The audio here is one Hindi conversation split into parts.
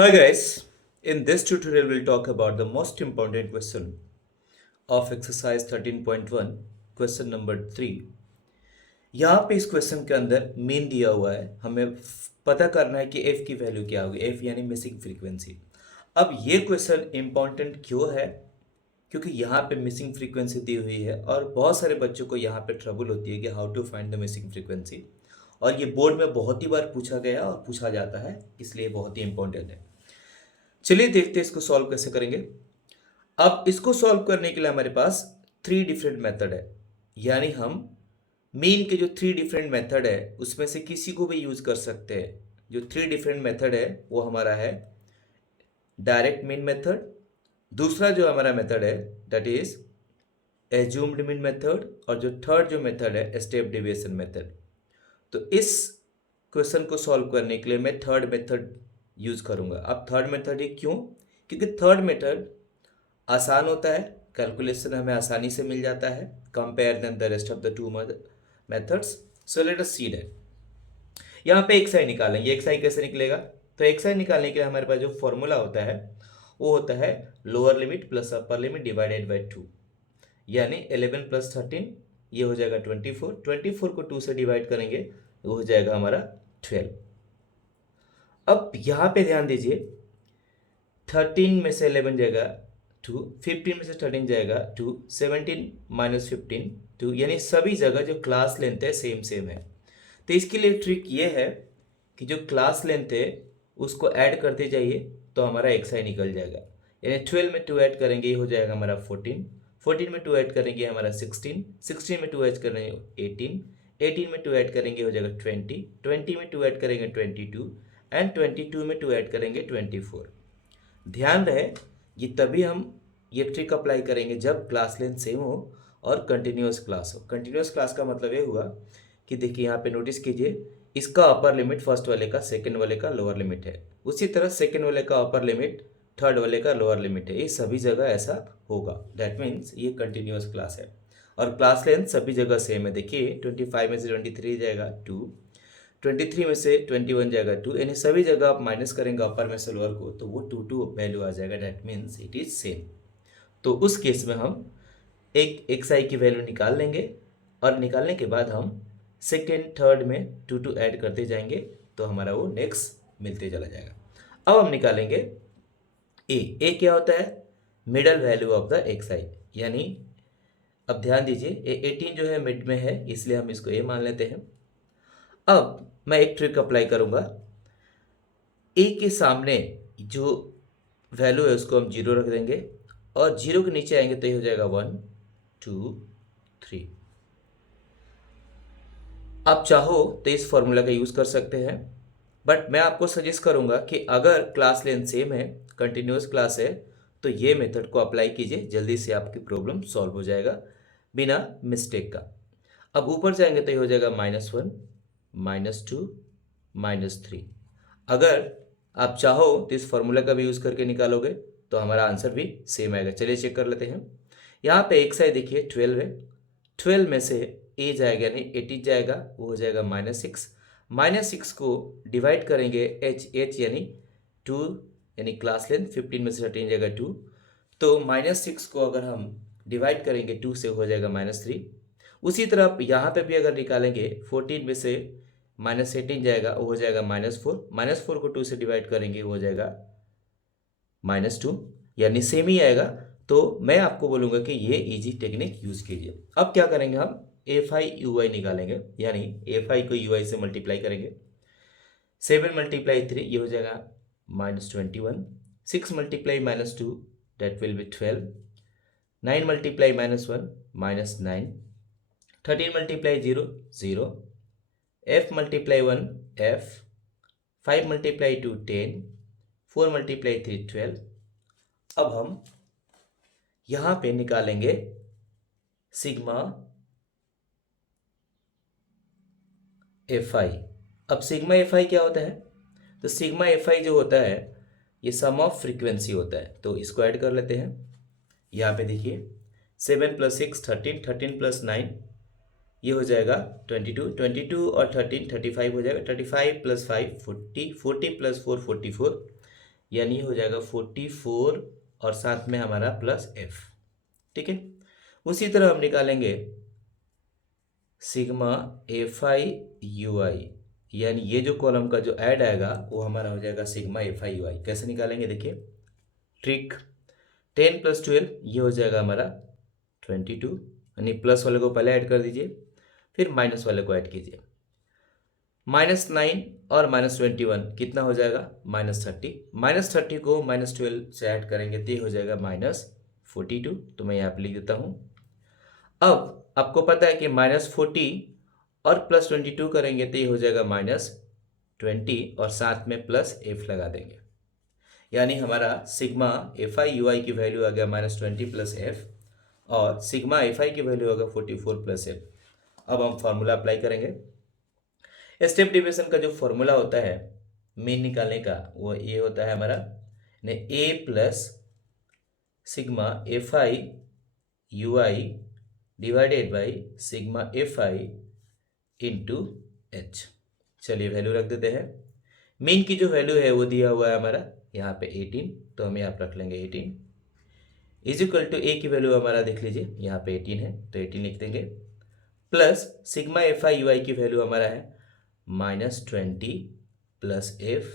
Hi guys, in this tutorial we'll talk about the most important question of exercise 13.1, question number 3। यहाँ पे इस क्वेश्चन के अंदर मीन दिया हुआ है, हमें पता करना है कि f की वैल्यू क्या होगी, f यानी मिसिंग फ्रीक्वेंसी। अब ये क्वेश्चन इम्पॉर्टेंट क्यों है? क्योंकि यहाँ पे मिसिंग फ्रीक्वेंसी दी हुई है और बहुत सारे बच्चों को यहाँ पे ट्रबल होती है कि how to find the missing frequency, और ये बोर्ड में बहुत ही बार पूछा गया और पूछा जाता है, इसलिए बहुत ही इंपॉर्टेंट है। चलिए देखते हैं इसको सॉल्व कैसे करेंगे। अब इसको सॉल्व करने के लिए हमारे पास थ्री डिफरेंट मेथड है, यानी हम मीन के जो थ्री डिफरेंट मेथड है उसमें से किसी को भी यूज कर सकते हैं। जो थ्री डिफरेंट मेथड है वो हमारा है डायरेक्ट मीन मेथड, दूसरा जो हमारा मेथड है that is assumed mean method, और जो थर्ड जो मेथड है स्टेप डेविएशन मेथड। तो इस क्वेश्चन को सॉल्व करने के लिए मैं थर्ड मेथड यूज करूंगा। अब थर्ड मेथड ही क्यों? क्योंकि थर्ड मेथड आसान होता है, कैलकुलेशन हमें आसानी से मिल जाता है compare then the rest of the two methods. So let us see that. यहाँ पे एक्स आई निकालेंगे। एक्स आई कैसे निकलेगा? तो एक्स आई निकालने के लिए हमारे पास जो फॉर्मूला होता है वो होता है lower limit plus upper limit divided by 2, यानी 11 प्लस 13 ये हो जाएगा 24। 24 को 2 से डिवाइड करेंगे वो हो जाएगा हमारा 12। अब यहाँ पे ध्यान दीजिए, 13 में से 11 जाएगा 2, 15 में से 13 जाएगा 2, 17 माइनस 15 2, यानी सभी जगह जो क्लास लेंथ है सेम सेम है। तो इसके लिए ट्रिक ये है कि जो क्लास लेंथ है उसको ऐड करते जाइए तो हमारा एक्स आई निकल जाएगा। यानी 12 में 2 ऐड करेंगे ये हो जाएगा हमारा 14, 14 में 2 ऐड करेंगे हमारा 16, 16 में 2 ऐड करेंगे 18, 18 में 2 ऐड करेंगे हो जाएगा 20, 20 में 2 ऐड करेंगे 22, एंड 22 में 2 ऐड करेंगे 24। ध्यान रहे ये तभी हम ये ट्रिक अप्लाई करेंगे जब क्लास लेंथ सेम हो और कंटिन्यूअस क्लास हो। कंटिन्यूअस क्लास का मतलब ये हुआ कि देखिए यहाँ पे नोटिस कीजिए, इसका अपर लिमिट फर्स्ट वाले का सेकंड वाले का लोअर लिमिट है, उसी तरह सेकंड वाले का अपर लिमिट थर्ड वाले का लोअर लिमिट है। ये सभी जगह ऐसा होगा, दैट मीन्स ये कंटिन्यूअस क्लास है और क्लास लेंथ सभी जगह सेम है। देखिए 25 में से 23 जाएगा 2, 23 में से 21 जाएगा 2, यानी सभी जगह आप माइनस करेंगे अपर में से लोअर को तो वो 2 वैल्यू आ जाएगा, that means it is same. तो उस केस में हम एक एक्स आई की वैल्यू निकाल लेंगे और निकालने के बाद हम सेकेंड थर्ड में 2 ऐड करते जाएंगे तो हमारा वो नेक्स्ट मिलते चला जाएगा। अब हम निकालेंगे ए क्या होता है? Middle value of the X I, यानी अब ध्यान दीजिए ए 18 जो है मिड में है इसलिए हम इसको ए मान लेते हैं। अब मैं एक ट्रिक अप्लाई करूंगा, ए के सामने जो वैल्यू है उसको हम जीरो रख देंगे और जीरो के नीचे आएंगे तो ये हो जाएगा 1 2 3। आप चाहो तो इस फॉर्मूला का यूज़ कर सकते हैं, बट मैं आपको सजेस्ट करूंगा कि अगर क्लास लेंथ सेम है, कंटिन्यूअस क्लास है, तो ये मेथड को अप्लाई कीजिए, जल्दी से आपकी प्रॉब्लम सॉल्व हो जाएगा बिना मिस्टेक का। अब ऊपर जाएंगे तो ये हो जाएगा -1 -2 -3। अगर आप चाहो तो इस फॉर्मूला का भी यूज़ करके निकालोगे तो हमारा आंसर भी सेम आएगा। चलिए चेक कर लेते हैं। यहाँ पे एक साइड देखिए 12 है, 12 में से ए जाएगा यानी 80 जाएगा वो हो जाएगा -6, -6 को डिवाइड करेंगे एच यानी 2, यानी क्लास लेंथ 15 में से 13 जाएगा 2, तो -6 को अगर हम डिवाइड करेंगे 2 से हो जाएगा -3। उसी तरह आप यहाँ पे भी अगर निकालेंगे 14 में से -18 जाएगा वो हो जाएगा -4, -4 को 2 से डिवाइड करेंगे वो हो जाएगा -2, यानी सेम ही आएगा। तो मैं आपको बोलूँगा कि ये इजी टेक्निक यूज़ कीजिए। अब क्या करेंगे हम एफ आई यू आई निकालेंगे, यानी एफ आई को यू आई से मल्टीप्लाई करेंगे। 7 मल्टीप्लाई 3 ये हो जाएगा -21, 6 multiply -2 that will be 12, 9 multiply -1 -9, 13 multiply 0 0, f multiply 1 f, 5 multiply 2 10, 4 multiply 3 12। अब हम यहाँ पे निकालेंगे सिग्मा एफ आई। अब सिग्मा एफ आई क्या होता है? तो सिग्मा एफ आई जो होता है ये सम ऑफ फ्रीक्वेंसी होता है, तो इसको ऐड कर लेते हैं। यहाँ पे देखिए 7 + 6 13, 13 + 9 ये हो जाएगा 22, 22 और 13 35 हो जाएगा, 35 + 5 40, 40 + 4 44, यानी हो जाएगा 44 और साथ में हमारा प्लस एफ। ठीक है, उसी तरह हम निकालेंगे सिग्मा एफ आई यू आई, यानी ये जो कॉलम का जो ऐड आएगा वो हमारा हो जाएगा सिग्मा एफ आई यू आई। कैसे निकालेंगे देखिए, ट्रिक 10 + 12 ये हो जाएगा हमारा 22, यानी प्लस वाले को पहले ऐड कर दीजिए, फिर माइनस वाले को ऐड कीजिए। -9 और -21 कितना हो जाएगा, -30। -30 को -12 से ऐड करेंगे तो ये हो जाएगा -42। तो मैं यहाँ पे लिख देता हूँ। अब आपको पता है कि -40 और +22 करेंगे तो ये हो जाएगा -20 और साथ में प्लस एफ लगा देंगे, यानी हमारा sigma F I U I की वैल्यू आ गया -20 प्लस एफ और सिग्मा एफ आई की वैल्यू होगा 44 प्लस एफ। अब हम फॉर्मूला अप्लाई करेंगे। स्टेप डिवीजन का जो फॉर्मूला होता है मीन निकालने का, वो ये होता है हमारा A plus sigma F I U I divided by sigma F I into H. चलिए वैल्यू रख देते हैं। मीन की जो वैल्यू है वो दिया हुआ है हमारा यहाँ पे 18, तो हम यहाँ पर रख लेंगे 18 इज इक्वल टू ए की वैल्यू हमारा देख लीजिए यहाँ पे 18 है तो 18 लिख देंगे, plus sigma F I U I की वैल्यू हमारा है -20 plus F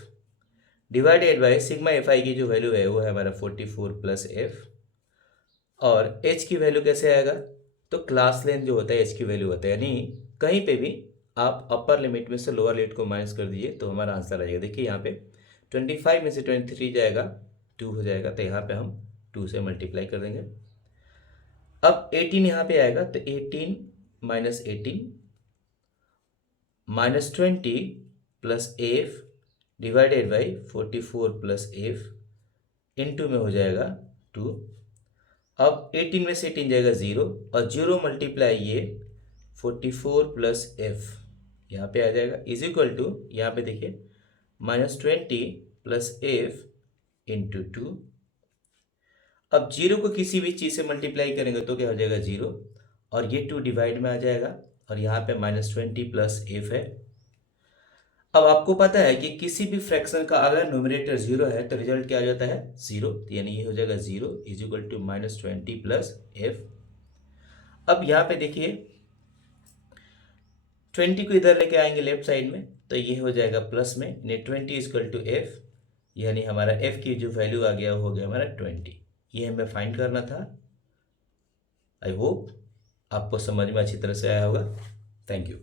divided by sigma F I की जो वैल्यू है वो है हमारा 44 प्लस एफ। और एच की वैल्यू कैसे आएगा, तो क्लास लेंथ जो होता है एच की वैल्यू होता है, यानी कहीं पे भी आप अपर लिमिट में से लोअर लिमिट को माइनस कर दीजिए तो हमारा आंसर आएगा। देखिए यहाँ पे 25 में से 23 जाएगा 2 हो जाएगा, तो यहाँ पे हम 2 से मल्टीप्लाई कर देंगे। अब 18 यहाँ पे आएगा तो 18 minus 18 -20 plus F divided by 44 plus F into में हो जाएगा 2। अब 18 में से 18 जाएगा 0 और 0 मल्टीप्लाई ये 44 प्लस एफ यहाँ पे आ जाएगा इज इक्वल टू, यहाँ पे देखिए -20 प्लस एफ इंटू 2। अब 0 को किसी भी चीज़ से मल्टीप्लाई करेंगे तो क्या हो जाएगा 0 और ये 2 डिवाइड में आ जाएगा और यहाँ पे -20 प्लस एफ है। अब आपको पता है कि किसी भी फ्रैक्शन का अगर न्यूमरेटर 0 है तो रिजल्ट क्या आ जाता है 0, यानी ये हो जाएगा 0 is equal to -20 plus F. अब यहाँ पे देखिए 20 को इधर लेके आएंगे लेफ्ट साइड में तो ये हो जाएगा प्लस में, यानी 20 इज इक्वल टू एफ, यानी हमारा एफ की जो वैल्यू आ गया वो हो गया हमारा 20। ये हमें फाइंड करना था। आई होप आपको समझ में अच्छी तरह से आया होगा। Thank you.